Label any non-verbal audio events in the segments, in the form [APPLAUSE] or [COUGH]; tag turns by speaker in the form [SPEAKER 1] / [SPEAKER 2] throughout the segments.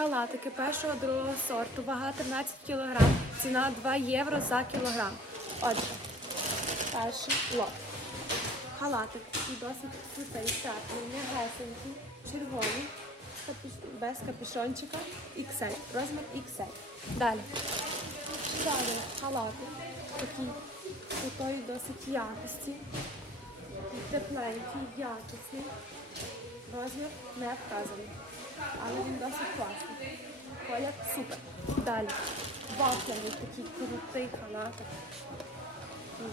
[SPEAKER 1] халатики першого другого сорту, вага 13 кг, ціна 2 євро за кілограм. Отже, перший лот. Халатик такий досить крутий, теплий, м'ягесенький, червоний, без капюшончика, XL, розмір XL. Далі. Один халатик, такий крутої досить якості, тепленький, якісний. Розмір не вказаний, але він досить класний. Колір супер. Далі. Вафляний такий крутий халатик. М.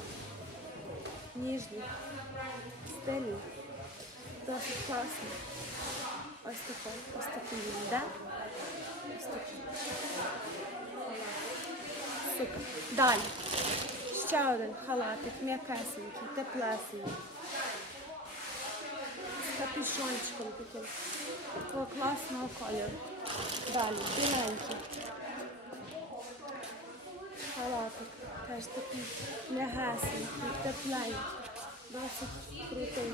[SPEAKER 1] Ніжний, стильний, досить класний. Ось такий, ось такий він йде. Ось такий. Супер. Далі. Ще один халатик, м'якесенький, теплесенький. Капюшончиком таким. Такого класного кольору. Далі, біленький. Халатик. Теж такий м'ягесенький, тепленький. Досить крутий.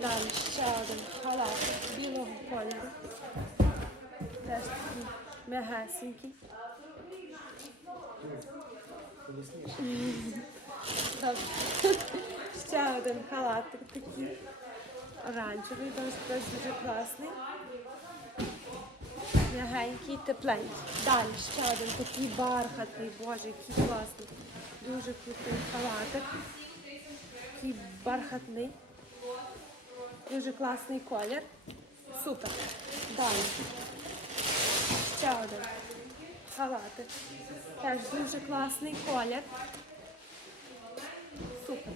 [SPEAKER 1] Далі ще один халатик білого кольору. Теж такий м'ягесенький. [LAUGHS] Ще один халатик такий оранжевий, теж дуже класний. М'ягенький, тепленький. Далі ще один такий бархатний, боже, який класний. Дуже крутий халатик. Такий бархатний. Дуже класний колір. Супер. Далі. Ще один халатик. Теж дуже класний колір. Супер.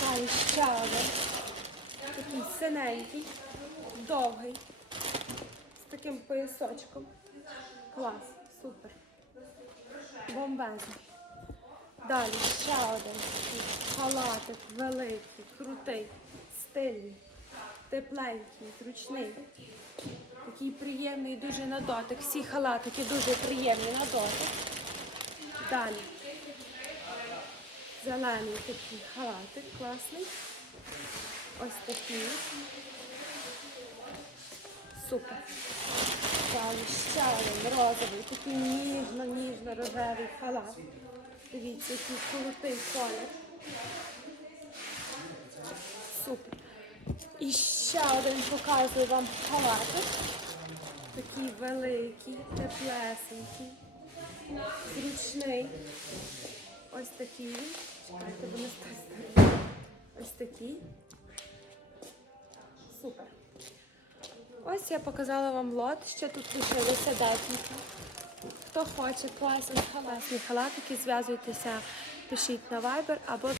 [SPEAKER 1] Далі ще один. Такий синенький, довгий, з таким поясочком. Клас, супер. Бомбезний. Далі ще один халатик великий, крутий, стильний, тепленький, зручний. Такий приємний дуже на дотик. Всі халатики дуже приємні на дотик. Далі. Зелений такий халатик, класний. Ось такий. Супер. Далі ще один розовий, такий ніжно-ніжно-рожевий халат. Дивіться, який крутий колір. Супер. І ще один показую вам халатик. Такий великий, теплесенький, зручний. Ось такий. Чекайте, вони з тої сторони. Такий. Супер. Ось я показала вам лот, ще тут лишилися декілька. Хто хоче класні халатні халатики, зв'язуйтеся, пишіть на Viber або